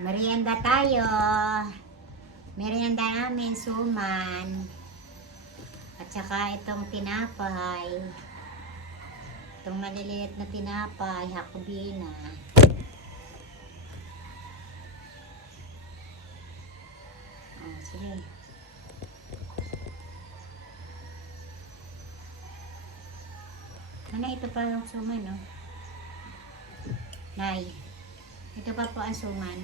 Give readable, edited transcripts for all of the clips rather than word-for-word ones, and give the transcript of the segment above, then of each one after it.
Merienda tayo. Merienda namin, suman. At saka itong tinapay. Itong maliliit na tinapay, hakubina. Oh, sige. Ano, ito pa yung suman, no? Nay, ito pa po ang suman.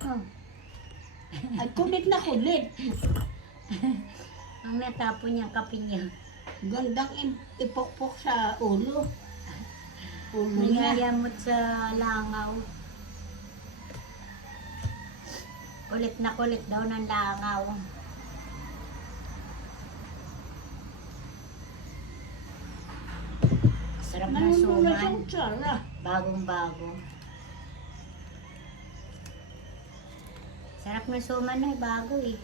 Oh. Ay, kulit na kulit. Ang natapon niyang kape niya. Gandang ipokpok sa ulo. Ulo niya. Niyayamot sa langaw. Kulit na kulit daw ng langaw. Sarap ng Nalulula suman. siyang tsara. Bagong-bago. Sarap ng suman na bago eh.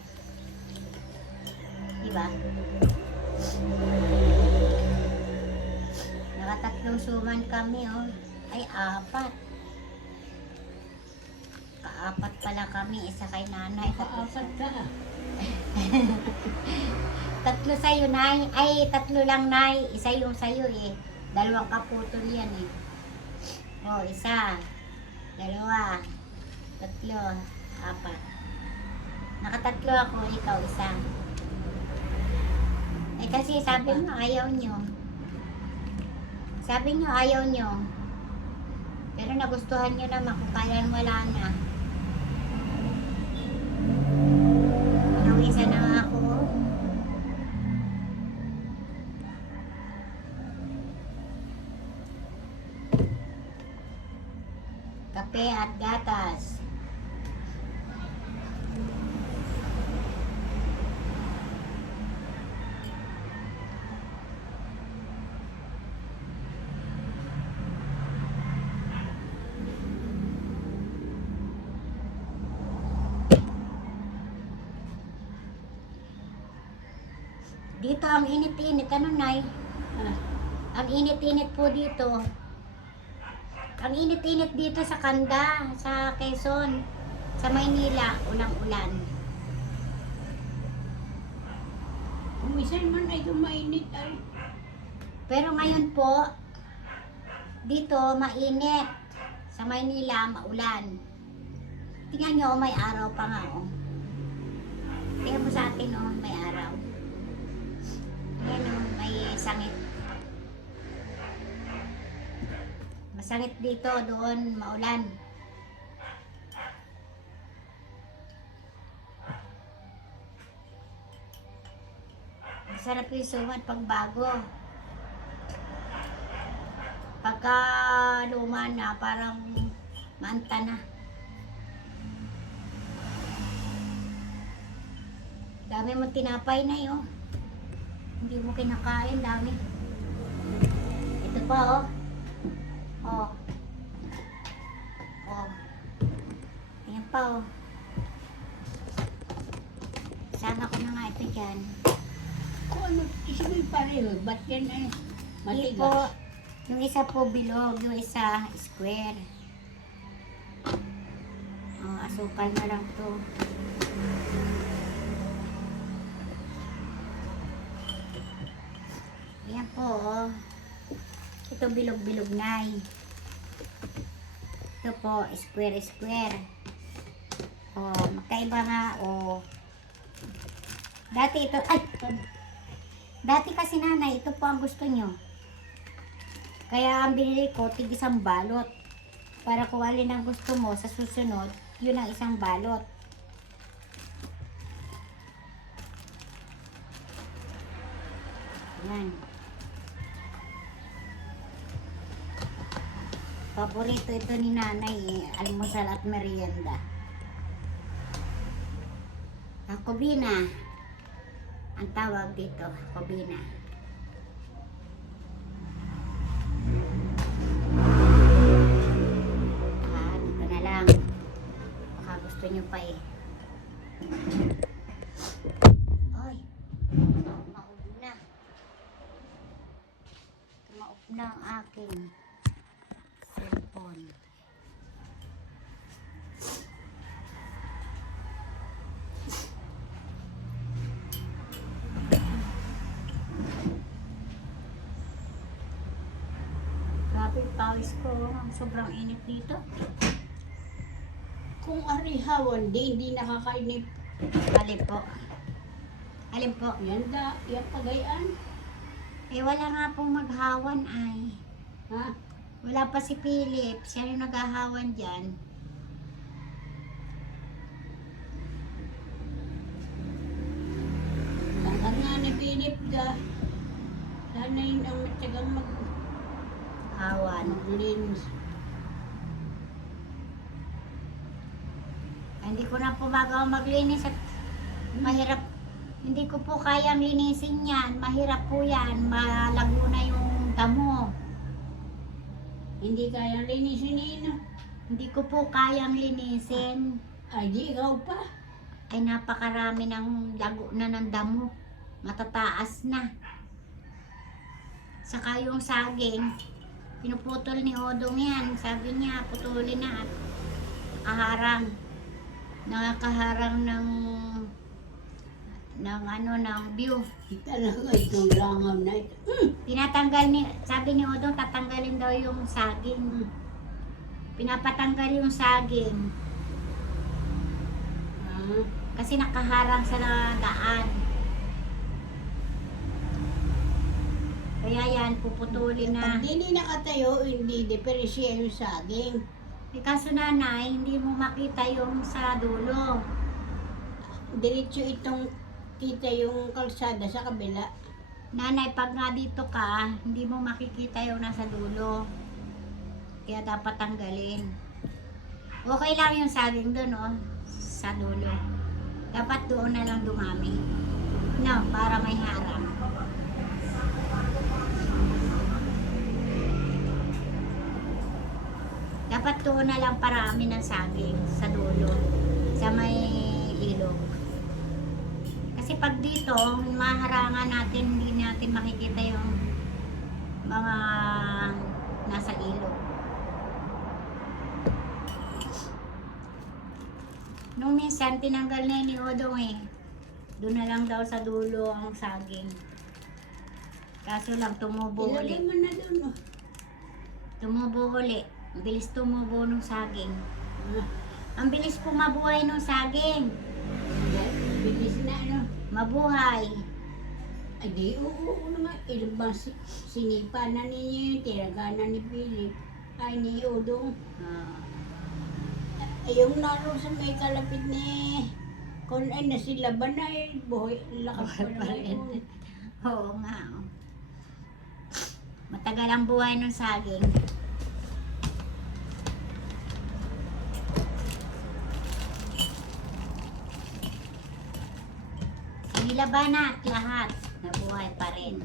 Diba? Nakatatlong suman kami oh. Ay, 4. Kaapat pala kami. Isa kay nanay. Kaapat ka. Tatlo sa'yo, nay. Ay, tatlo lang, nay. Isa yung sa'yo eh. 2 kaputol yan eh. Oh, isa. 2. 3. 4. Nakatatlo ako. Ikaw, isa. Eh, kasi sabi mo, ayaw nyo. Sabi nyo, ayaw nyo. Pero nagustuhan nyo naman kung kailan wala na. Anong isa na ako? Kape at gatas. Dito ang init-init. Ano, nay? Ang init-init po dito. Ang init-init dito sa Kanda, sa Quezon, sa Maynila, ulang-ulan. Kumisan man ay mainit ay. Pero ngayon po, dito mainit. Sa Maynila, maulan. Tingnan nyo, may araw pa nga, oh. Tingnan mo sa atin, oh, may araw. Ayan, oh, may sangit. Masangit dito, doon, maulan. Masarap yung suman pag bago. Pagka luma na, parang manta na. Dami mo tinapay na yun. Hindi mo kinakain, dami. Ito pa, oh. Oh. Oh. Ayan pa, oh. Sama ko na nga ito dyan. Kung ano, isipin pareho. Ba't yan ay Hindi po, matigas? yung isa po bilog, yung isa square. Oh, asukal na lang to. Ayan po, oh. Ito bilog-bilog na. Ito po, square-square. Oh, magkaiba nga, oh. Dati ito, ay! Dati kasi nanay, ito po ang gusto nyo. Kaya ang binili ko, tig isang balot. Para kung alin ang gusto mo sa susunod, yun ang isang balot. Yan. Paborito ito ni nanay, almusal at merienda. Hakubina. Ang tawag dito, hakubina. Dito na lang. Baka gusto nyo pa eh. Ay, maob na. Maob na ang aking cellphone. Grabe, pawis ko. Sobrang init dito. Kung arihawan, hindi nakakainip. Alin po? Alin po? Yan da, yan pagayaan. Eh, wala nga pong maghawan ay. Ha? Wala pa si Philip. Siya yung naghahawan dyan. Tangkad nga ni Philip da. Sana yun ang matyagang Hawan. maglinis. Ay, hindi ko na po magawa maglinis at mahirap. Hindi ko po kayang linisin yan. Mahirap po yan. Malago na yung damo. Hindi kayang linisin Ina. Hindi ko po kayang linisin. Ay, di ikaw pa. Ay, napakarami ng lago na ng damo. Matataas na. Saka yung saging, pinuputol ni Odong yan. Sabi niya, putulin na at nakaharang. Nakakaharang ng view. Talaga itong langaw na ito. Tinatanggal sabi ni Odong, tatanggalin daw yung saging. Pinapatanggal yung saging. Ah, Kasi nakaharang sa daan. Kaya yan, puputulin na. pag hindi nakatayo, hindi depresya yung saging. Eh, kaso nanay, hindi mo makita yung sa dulo. Diretso itong kita yung kalsada sa kabila. Nanay, pag nga dito ka, hindi mo makikita yung nasa dulo. Kaya dapat tanggalin. Okay lang yung saging doon, oh, sa dulo. Dapat doon na lang dumami. No, para may harang. Dapat doon na lang parami ng saging sa dulo, sa may ilog. Kasi pag dito, maharangan natin, hindi natin makikita yung mga nasa ilog. Nung minsan, tinanggal na yun ni Odong eh. Doon na lang daw sa dulo ang saging. Kaso lang, tumubo Ilagay uli. mo na doon. Oh. Tumubo uli. Ang bilis tumubo ng saging. Ah, Ang bilis po mabuhay ng saging. bilis na ano. Mabuhay. Ay di, oo naman. Ilang ba sinipa na ninyo yun, tiraga na ni Philip. Ay ni Odong. Ay yung naroon sa may kalapit ni kung ay nasilaban na eh. Buhay, lakas pa naman yun. Oo nga. Oh. Matagal ang buhay ng saging. Nilaban na at lahat. Nabuhay pa rin.